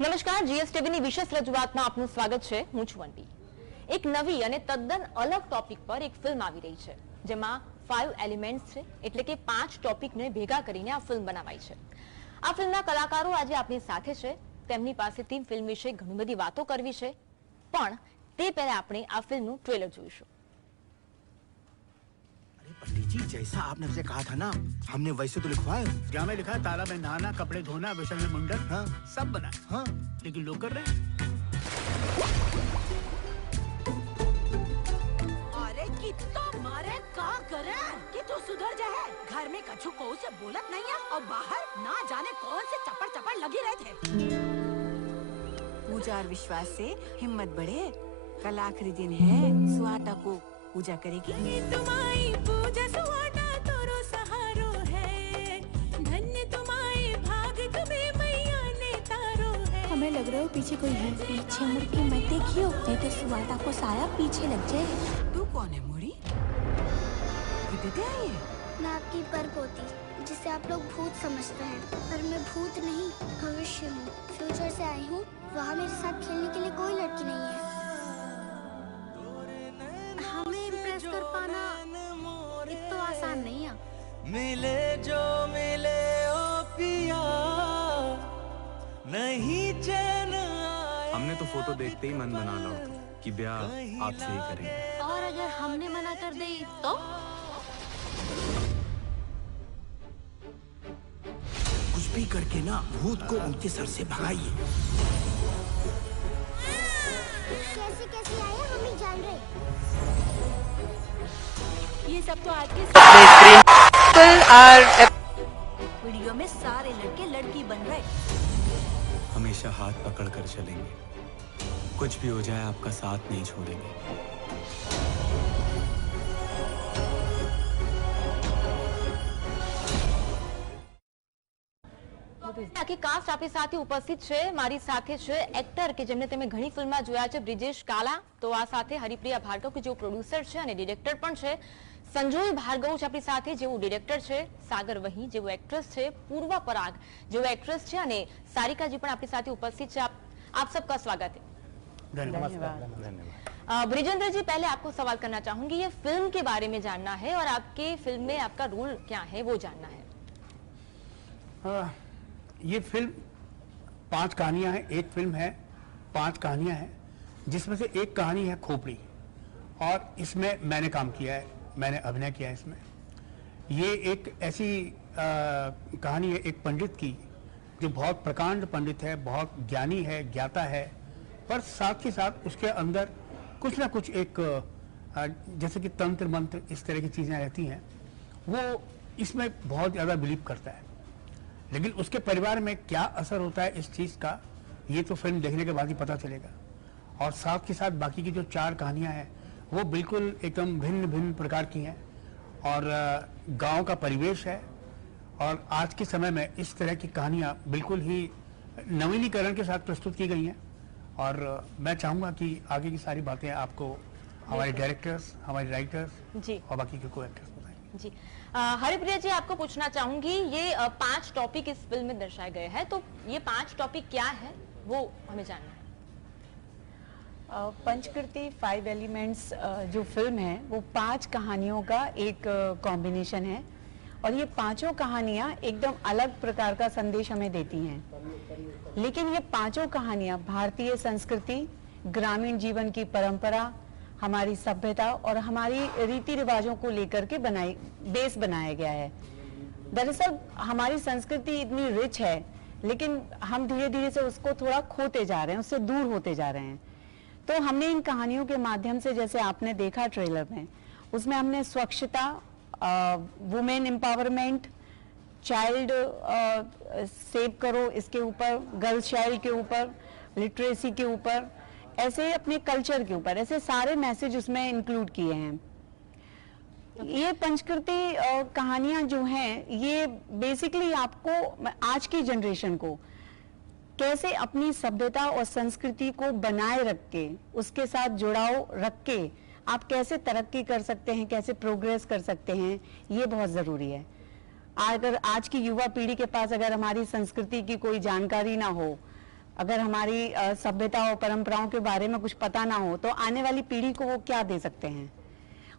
નમસ્કાર, જીએસટીવીની વિશેષ રજૂઆતમાં આપનું સ્વાગત છે. હું છું અનવી. એક નવી અને તદ્દન અલગ ટોપિક પર એક ફિલ્મ આવી રહી છે, જેમાં 5 એલિમેન્ટ્સ છે, એટલે કે 5 ટોપિકને ભેગા કરીને આ ફિલ્મ બનાવાઈ છે. આ ફિલ્મના કલાકારો આજે આપણી સાથે છે. તેમની પાસેથી ફિલ્મ વિશે ઘણી બધી વાતો કરવી છે, પણ તે પહેલા આપણે આ ફિલ્મનું ટ્રેલર જોઈશું. पंडित जी, जैसा आपने मुझे कहा था ना, हमने वैसे तो लिखवाया. क्या में लिखा है? तालाब में नहाना, कपड़े धोना, विषय में मुंडन, हाँ सब बना. हाँ. लेकिन लोग कर रहे हैं. अरे कितना मारे का करे कि तू सुधर जाए. घर में कछु को से बोलत नहीं है और बाहर ना जाने कौन से चपड़ चपड़ लगी रहे थे. पूजा और विश्वास से हिम्मत बढ़े. कल आखिरी दिन है. सुहाटा को पूजा करेगी. तुम्हारी पूजा सुहाटा तोरो सहारो है. धन्य तुम्हारे भाग तुम्हें मैया ने तारो है. हमें लग रहा है पीछे कोई है. पीछे मुड़ के मत देखियो, नहीं तो सुहाटा को साया पीछे लग जाए. तू कौन है मुड़ी? कितने आई है? मैं आपकी परपोती, जिसे आप लोग भूत समझते हैं, पर मैं भूत नहीं, भविष्य हूँ. फ्यूचर से आई हूँ. वहाँ मेरे साथ खेलने के लिए कोई लड़की नहीं है. हमें इम्प्रेस कर पाना इतना आसान नहीं है. मिले जो मिले ओ पिया, नहीं चैन आए. हमने तो फोटो देखते ही मन बना लो कि ब्याह आपसे ही करेंगे. और अगर हमने मना कर दे तो? कुछ भी करके ना भूत को उनके सर से भगाइए. कैसे कैसे आए हम ही जान रहे. ये सब तो आज के वीडियो में सारे लड़के लड़की बन रहे. हमेशा हाथ पकड़ कर चलेंगे. कुछ भी हो जाए आपका साथ नहीं छोड़ेंगे. આખી કાસ્ટ આપણી સાથે ઉપસ્થિત છે. મારી સાથે છે એક્ટર કે જેમને તમે ઘણી ફિલ્મમાં જોયા છે, બ્રિજેશ કાલા. તો આ સાથે હરિપ્રિયા ભાર્ગવ કે જેઓ પ્રોડ્યુસર છે અને ડિરેક્ટર પણ છે. સંજોય ભાર્ગવ છે આપણી સાથે, જેઓ ડિરેક્ટર છે. સાગર વહી જેઓ એક્ટ્રેસ છે. પૂર્વા પરાગ જેઓ એક્ટ્રેસ છે અને સારિકાજી પણ આપણી સાથે ઉપસ્થિત છે. आप सबका स्वागत है. धन्यवाद. ब्रिजेंद्र जी, पहले आपको सवाल करना चाहूंगी, ये फिल्म के बारे में जानना है और आपके फिल्म में आपका रोल क्या है वो जानना है. ये फिल्म 5 कहानियां हैं. एक फिल्म है 5 कहानियां हैं, जिसमें से एक कहानी है खोपड़ी, और इसमें मैंने काम किया है, मैंने अभिनय किया है इसमें. ये एक ऐसी कहानी है एक पंडित की, जो बहुत प्रकांड पंडित है, बहुत ज्ञानी है, ज्ञाता है, पर साथ ही साथ उसके अंदर कुछ ना कुछ एक जैसे कि तंत्र मंत्र इस तरह की चीज़ें रहती हैं, वो इसमें बहुत ज़्यादा बिलीव करता है. लेकिन उसके परिवार में क्या असर होता है इस चीज़ का, ये तो फिल्म देखने के बाद ही पता चलेगा. और साथ के साथ बाकी की जो 4 कहानियां हैं वो बिल्कुल एकदम भिन्न भिन्न प्रकार की हैं, और गांव का परिवेश है. और आज के समय में इस तरह की कहानियां बिल्कुल ही नवीनीकरण के साथ प्रस्तुत की गई हैं. और मैं चाहूँगा कि आगे की सारी बातें आपको हमारे डायरेक्टर्स, हमारे राइटर्स जी और बाकी के को एक्टर्स बताएंगे. जी, हरिप्रिया जी, आपको पूछना चाहूंगी, ये 5 टॉपिक इस फिल्म में दर्शाए गए हैं, तो ये 5 टॉपिक क्या है वो हमें जानना है. पंचकृति 5 एलिमेंट्स जो फिल्म है वो 5 कहानियों का एक कॉम्बिनेशन है, और ये 5 कहानियां एकदम अलग प्रकार का संदेश हमें देती हैं. लेकिन ये 5 कहानियां भारतीय संस्कृति, ग्रामीण जीवन की परंपरा, हमारी सभ्यता और हमारी रीति रिवाजों को लेकर के बेस बनाया गया है. दरअसल हमारी संस्कृति इतनी रिच है, लेकिन हम धीरे धीरे से उसको थोड़ा खोते जा रहे हैं, उससे दूर होते जा रहे हैं. तो हमने इन कहानियों के माध्यम से, जैसे आपने देखा ट्रेलर में, उसमें हमने स्वच्छता, वुमेन एम्पावरमेंट, चाइल्ड सेव करो, इसके ऊपर गर्ल्स चाइल्ड के ऊपर, लिटरेसी के ऊपर, ऐसे अपने कल्चर के ऊपर, ऐसे सारे मैसेज उसमें इंक्लूड किए हैं. ये पंचकृति कहानियां जो हैं, ये बेसिकली आपको आज की जनरेशन को कैसे अपनी सभ्यता और संस्कृति को बनाए रख के, उसके साथ जुड़ाव रख के आप कैसे तरक्की कर सकते हैं, कैसे प्रोग्रेस कर सकते हैं, ये बहुत ज़रूरी है. अगर आज की युवा पीढ़ी के पास अगर हमारी संस्कृति की कोई जानकारी ना हो, अगर हमारी सभ्यता और परंपराओं के बारे में कुछ पता ना हो तो आने वाली पीढ़ी को वो क्या दे सकते हैं।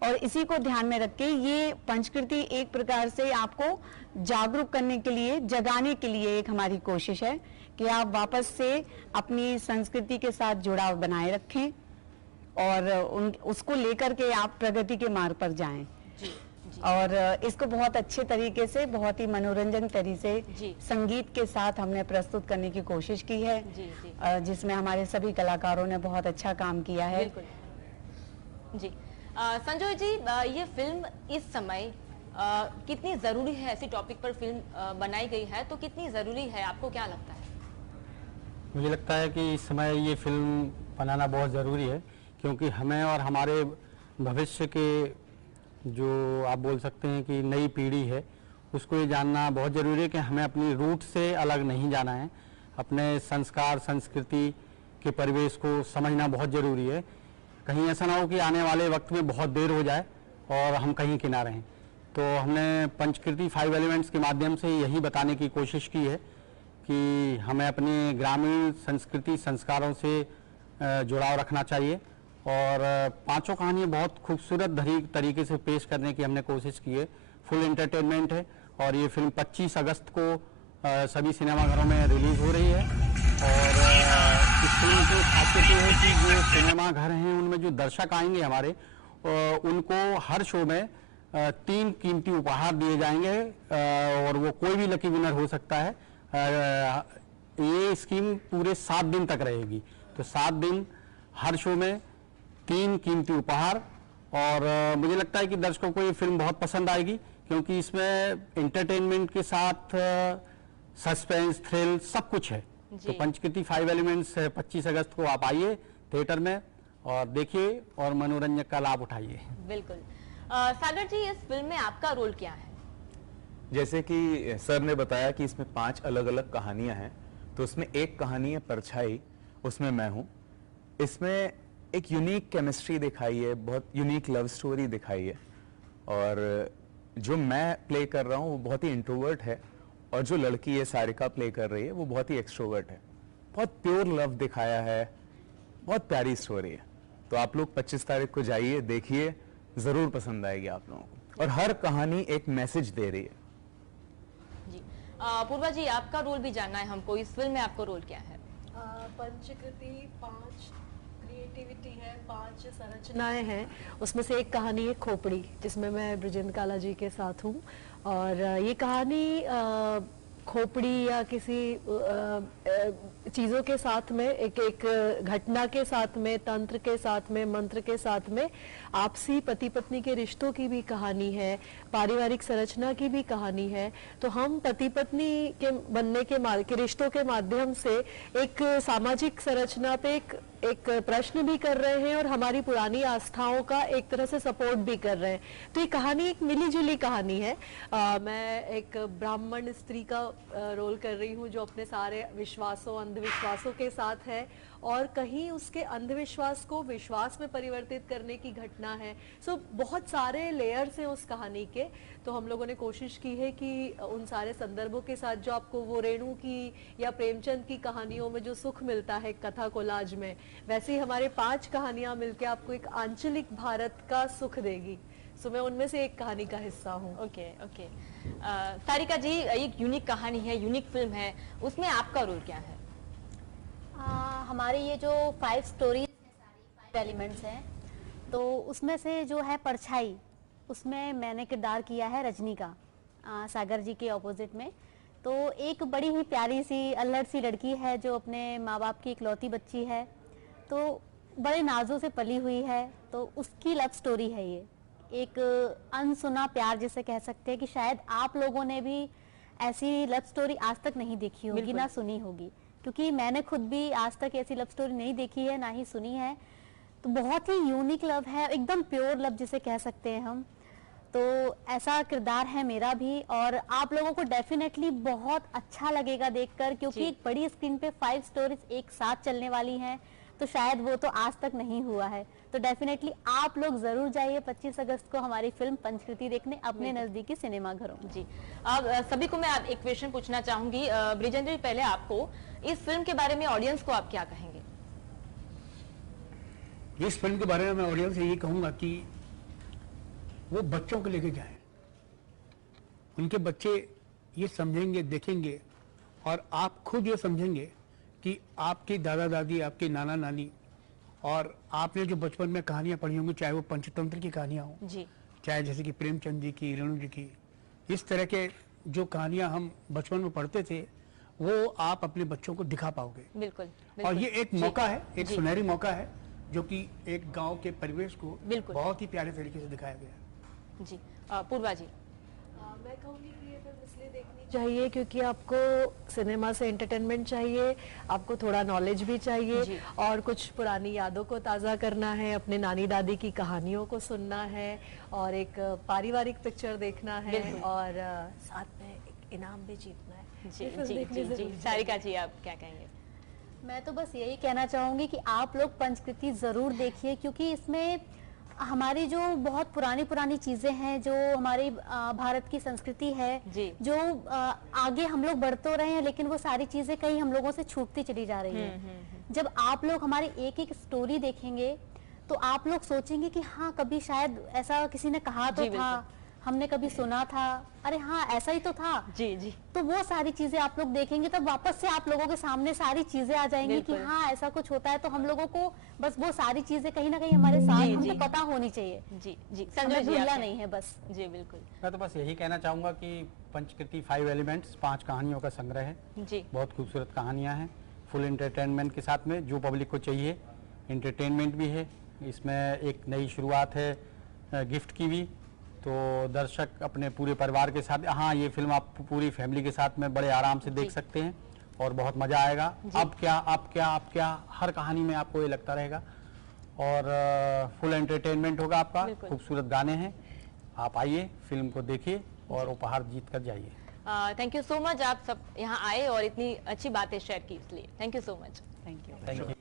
और इसी को ध्यान में रख के ये पंचकृति एक प्रकार से आपको जागरूक करने के लिए, जगाने के लिए एक हमारी कोशिश है कि आप वापस से अपनी संस्कृति के साथ जुड़ाव बनाए रखें और उसको लेकर के आप प्रगति के मार्ग पर जाएं। और इसको बहुत अच्छे तरीके से, बहुत ही मनोरंजन तरीके से संगीत के साथ हमने प्रस्तुत करने की कोशिश की है, जिसमें हमारे सभी कलाकारों ने बहुत अच्छा काम किया है। जी संजय जी, ये फिल्म इस समय कितनी जरूरी है? ऐसी टॉपिक पर फिल्म बनाई गई है तो कितनी जरूरी है, आपको क्या लगता है? मुझे लगता है कि इस समय ये फिल्म बनाना बहुत ज़रूरी है, क्योंकि हमें और हमारे भविष्य के जो आप बोल सकते हैं कि नई पीढ़ी है, उसको ये जानना बहुत ज़रूरी है कि हमें अपनी रूट से अलग नहीं जाना है। अपने संस्कार, संस्कृति के परिवेश को समझना बहुत ज़रूरी है। कहीं ऐसा ना हो कि आने वाले वक्त में बहुत देर हो जाए और हम कहीं किनारे हैं। तो हमने पंचकृति 5 एलिमेंट्स के माध्यम से यही बताने की कोशिश की है कि हमें अपने ग्रामीण संस्कृति, संस्कारों से जुड़ाव रखना चाहिए और पांचों कहानियाँ बहुत खूबसूरत तरीके से पेश करने की हमने कोशिश की है। फुल एंटरटेनमेंट है और ये फिल्म 25 अगस्त को सभी सिनेमाघरों में रिलीज हो रही है। और इस फिल्म की खासियत ये है कि जो सिनेमाघर हैं उनमें जो दर्शक आएंगे हमारे, उनको हर शो में 3 कीमती उपहार दिए जाएंगे और वो कोई भी लकी विनर हो सकता है। ये स्कीम पूरे 7 दिन तक रहेगी, तो 7 दिन हर शो में 3 कीमती उपहार। और मुझे लगता है कि दर्शकों को ये फिल्म बहुत पसंद आएगी, क्योंकि इसमें एंटरटेनमेंट के साथ सस्पेंस, थ्रिल सब कुछ है। तो पंचकृति 5 एलिमेंट्स 25 अगस्त को आप आइए थिएटर में और देखिए और मनोरंजन का लाभ उठाइए। बिल्कुल। सागर जी, इस फिल्म में आपका रोल क्या है? जैसे कि सर ने बताया कि इसमें 5 अलग अलग कहानियां हैं, तो उसमें एक कहानी है परछाई, उसमें मैं हूं। इसमें एक यूनिक केमिस्ट्री दिखाई है, बहुत यूनिक लव स्टोरी दिखाई है। और जो मैं प्ले कर रहा हूं वो बहुत ही इंट्रोवर्ट है और जो लड़की है सारिका प्ले कर रही है वो बहुत ही एक्सट्रोवर्ट है। बहुत प्योर लव दिखाया है, बहुत प्यारी स्टोरी है। तो आप लोग 25 तारीख को जाइए, देखिए, जरूर पसंद आएगी आप लोगों को। और हर कहानी एक मैसेज दे रही है। जी पूर्वा जी, आपका रोल भी जानना है हमको। इस फिल्म में आपको रोल क्या है? पंचकृति 5 क्रिएटिविटी है, 5 संरचनाएं हैं। उसमें से एक कहानी है खोपड़ी, जिसमें मैं ब्रिजेंद्र काला जी के साथ हूँ। और ये कहानी खोपड़ी या किसी चीज़ों के साथ में, एक घटना के साथ में, तंत्र के साथ में, मंत्र के साथ में आपसी पति पत्नी के रिश्तों की भी कहानी है, पारिवारिक संरचना की भी कहानी है। तो हम पति पत्नी के बनने के रिश्तों के माध्यम से एक सामाजिक संरचना पे एक प्रश्न भी कर रहे हैं और हमारी पुरानी आस्थाओं का एक तरह से सपोर्ट भी कर रहे हैं। तो ये कहानी एक मिलीजुली कहानी है। मैं एक ब्राह्मण स्त्री का रोल कर रही हूँ जो अपने सारे विश्वासों, अंधविश्वासों के साथ है और कहीं उसके अंधविश्वास को विश्वास में परिवर्तित करने की घटना है। सो बहुत सारे लेयर्स हैं उस कहानी के। तो हम लोगों ने कोशिश की है कि उन सारे संदर्भों के साथ जो आपको वो रेणु की या प्रेमचंद की कहानियों में जो सुख मिलता है कथा कोलाज में, वैसे ही हमारे 5 कहानियां मिलके आपको एक आंचलिक भारत का सुख देगी। सो मैं उनमें से एक कहानी का हिस्सा हूँ। ओके। सारिका जी, एक यूनिक कहानी है, यूनिक फिल्म है, उसमें आपका रोल क्या है? हमारी ये जो 5 स्टोरीज हैं, सारी 5 एलिमेंट्स हैं, तो उसमें से जो है परछाई, उसमें मैंने किरदार किया है रजनी का, सागर जी के ऑपोजिट में। तो एक बड़ी ही प्यारी सी अल्लड़ सी लड़की है जो अपने माँ बाप की इकलौती बच्ची है, तो बड़े नाजों से पली हुई है। तो उसकी लव स्टोरी है ये, एक अनसुना प्यार जिसे कह सकते हैं कि शायद आप लोगों ने भी ऐसी लव स्टोरी आज तक नहीं देखी होगी, ना सुनी होगी, क्योंकि मैंने खुद भी आज तक ऐसी लव स्टोरी नहीं देखी है, ना ही सुनी है। तो बहुत ही यूनिक लव है, एकदम प्योर लव जिसे कह सकते हैं हम। तो ऐसा किरदार है मेरा भी और आप लोगों को डेफिनेटली बहुत अच्छा लगेगा देखकर, क्योंकि एक बड़ी स्क्रीन पे 5 स्टोरीज एक साथ चलने वाली हैं, तो शायद वो तो आज तक नहीं हुआ है। तो डेफिनेटली आप लोग जरूर जाइए 25 अगस्त को हमारी फिल्म पंचकृति देखने अपने नजदीकी सिनेमा घरों। जी, अब सभी को मैं एक क्वेश्चन पूछना चाहूंगी। ब्रिजेंद्र जी, पहले आपको इस फिल्म के बारे में ऑडियंस को आप क्या कहेंगे? इस फिल्म के बारे में मैं ऑडियंस से ये कहूंगा कि वो बच्चों को लेके जाएं। उनके बच्चे ये समझेंगे, देखेंगे, और आप खुद ये समझेंगे कि आपके दादा दादी, आपके नाना नानी और आपने जो बचपन में कहानियां पढ़ी होंगी, चाहे वो पंचतंत्र की कहानियां हों जी, चाहे जैसे कि प्रेमचंद जी की, रेणु जी की, इस तरह के जो कहानियां हम बचपन में पढ़ते थे वो आप अपने बच्चों को दिखा पाओगे। बिल्कुल, और बिल्कुल। ये एक जी, मौका है, एक जी, सुनहरी मौका है, जो कि एक गांव के परिवेश को बिल्कुल। बहुत ही प्यारे तरीके से दिखाया गया है। जी, पूर्वा जी। मैं कहूँगी कि ये फिल्म इसलिए देखनी चाहिए क्योंकि आपको सिनेमा से एंटरटेनमेंट चाहिए, आपको थोड़ा नॉलेज भी जी। चाहिए और कुछ पुरानी यादों को ताज़ा करना है, अपने नानी दादी की कहानियों को सुनना है और एक पारिवारिक पिक्चर देखना है बिल्कुल। और साथ में एक इनाम भी जीतना है। जी ये फिल्म जी देखनी जी जी जरूरी है। सारिका जी, आप क्या कहेंगे? मैं तो बस यही कहना चाहूंगी कि आप लोग पंचकृति जरूर देखिए, क्योंकि इसमें हमारी जो बहुत पुरानी पुरानी चीजें हैं, जो हमारी भारत की संस्कृति है, जी। जो आगे हम लोग बढ़ तो रहे हैं लेकिन वो सारी चीजें कहीं हम लोगों से छूटती चली जा रही हैं। जब आप लोग हमारी एक एक स्टोरी देखेंगे तो आप लोग सोचेंगे कि हाँ, कभी शायद ऐसा किसी ने कहा तो जी, था, हमने कभी सुना था, अरे हाँ ऐसा ही तो था। जी जी, तो वो सारी चीजें आप लोग देखेंगे तब वापस से आप लोगों के सामने सारी चीजें आ जाएंगी कि बिल्कुल। हाँ ऐसा कुछ होता है। तो हम लोगों को बस वो सारी चीजें कहीं ना कहीं हमारे साथ जी, हमको जी। पता होनी चाहिए, जी जी, हमें संजय जी, भूलना आप नहीं है बस। जी बिल्कुल। मैं तो बस यही कहना चाहूँगा कि पंचकृति 5 एलिमेंट्स 5 कहानियों का संग्रह है। जी, बहुत खूबसूरत कहानियाँ हैं, फुल एंटरटेनमेंट के साथ में, जो पब्लिक को चाहिए। एंटरटेनमेंट भी है, इसमें एक नई शुरुआत है गिफ्ट की भी, तो दर्शक अपने पूरे परिवार के साथ, हाँ ये फिल्म आप पूरी फैमिली के साथ में बड़े आराम से देख सकते हैं और बहुत मज़ा आएगा। अब क्या, अब क्या, अब क्या, हर कहानी में आपको ये लगता रहेगा और फुल एंटरटेनमेंट होगा आपका। खूबसूरत गाने हैं, आप आइए, फिल्म को देखिए और उपहार जीत कर जाइए। थैंक यू सो मच, आप सब यहाँ आए और इतनी अच्छी बातें शेयर की, इसलिए thank you so much. Thank you.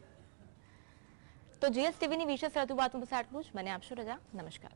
તો જીએસટીવીની વિશેષ રજૂઆતનું બસ આટલું જ. મને આપશો રજા. નમસ્કાર.